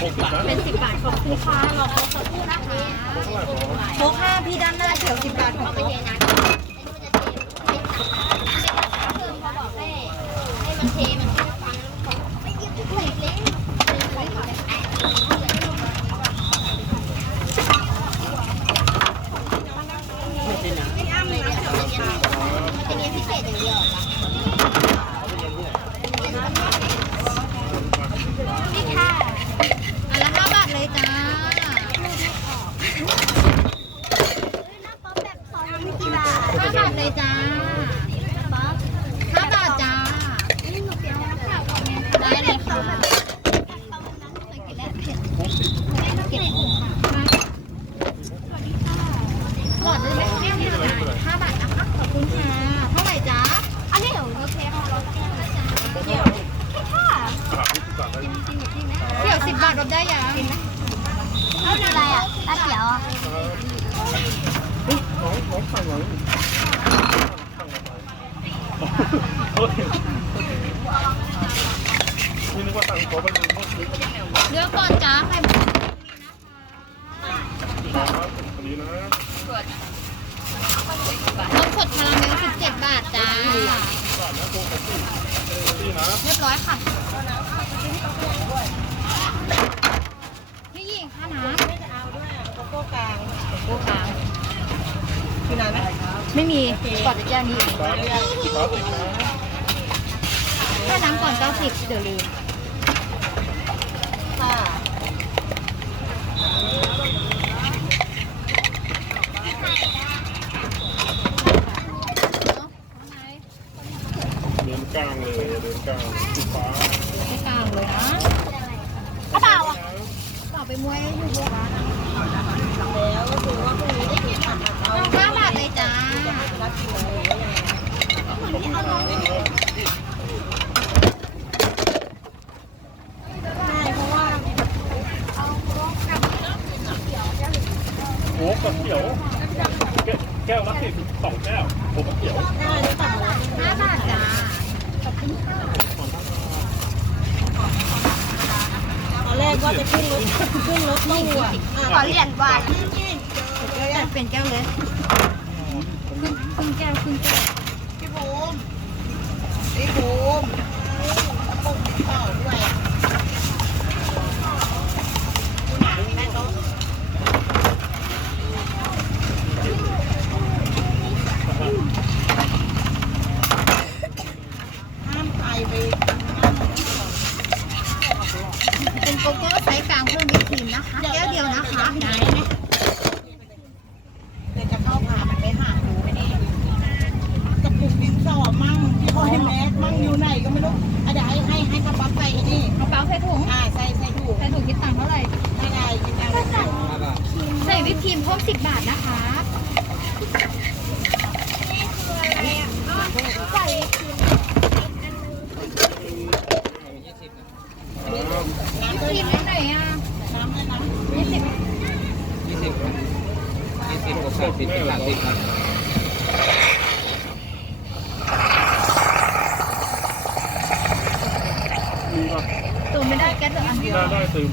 สิบนะเป็นสิบบาทของคุณค้ารอเขาสักครู่นะคะเท่าไหร่หรอโค้กห้าพี่ด้านหน้าเถียวสิบบาทของเอาไปโค้กเทน้เพิ่มเขาบอกให้ให้มันเทมันเทฟังไม่ยึดเล็กเล็กไม่อ้ำเลยนะอันนี้พิเศษอย่างเดียวนี่ค่ะ อันละห้าบาทเลยจ้า ห้าบาทเลยจ้าห้าบาทจ้า ได้เลยค่ะ หลอดเลยไหมแม่นี่ห้าบาทนะคะ ขอบคุณค่ะ เท่าไหร่จ้า อันนี้เดี๋ยวโอเคเอาเราแก้นะจ๊ะเดี๋ยวค่ะ สามสิบบาทได้ เดี๋ยวสิบบาทรบได้ยัง เอาอะไรอะตาเขียวอะนี่นึกว่าสั่งขอไปเลยเมื่อคืนเลือกก่อนจ้าใครครับอันนี้นะนมสดคาราเมลสิบเจ็ดบาทจ้า บาทนะโคกตี้ตี้นะ เรียบร้อยค่ะพี่หญิงค่ะน้ำ โกโก้กลาง โอ้ค่ะ คือนานไหม ไม่มีก่อนจะแจ้งนี้ครับครับติดนะแค่น้ำก่อน 90 เดี๋ยวลืมค่ะเดินกลางเลย เดินกลางสีฟ้าไม่กลางเลยนะกระเป๋าอะต่อไปมวยอยู่บัวร้าน แล้วก็คือว่าพรุ่งนี้ได้กินอาหารเรา เอาห้าบาทเลยจ้า รับกินเลยว่ายังไง ขอบคุณครับ ใช่เพราะว่า โอ้กับเขียว แก้วละสิบสองแก้วโอ้กับเขียวได้ได้ตัดหมดห้าบาทจ้าตอนแรกว่าจะขึ้นรถขึ้นรถตู้อะขอเหรียญบาทแต่เป็นแก้วเล็กครึ่งครึ่งแก้วครึ่งแก้วพี่บูมพี่บูมปุ่มเป่าด้วยอะแม่โต๊ะห้ามไปไป เป็น โกโก้ไซส์กลางเพิ่มวิปครีมนะคะแก้วเดียวนะคะได้ไหมเดี๋ยวจะเข้าพามันไปหาหนูไอ้นี่กระปุกดินสอมั่งคอยแมสมั่งอยู่ไหนก็ไม่รู้อะเดี๋ยวให้ให้ให้กระเป๋าใส่ไอ้นี่กระเป๋าใส่ถุงอ่าใส่ใส่ถูกใส่ถุงคิดตังค์เท่าไหร่ไม่ได้กินได้ใส่วิปครีมเพิ่มสิบบาทนะคะ ใส่ น้ำ ค ด้วย รีม นะ ไหนอะ น้ำด้วยนะ ยี่สิบ ยี่สิบยี่ สิบกับสามสิบเป็นสามสิบครับมีป่ะตูนไม่ได้แก๊สเหลืออันเดียว ได้ได้ตืม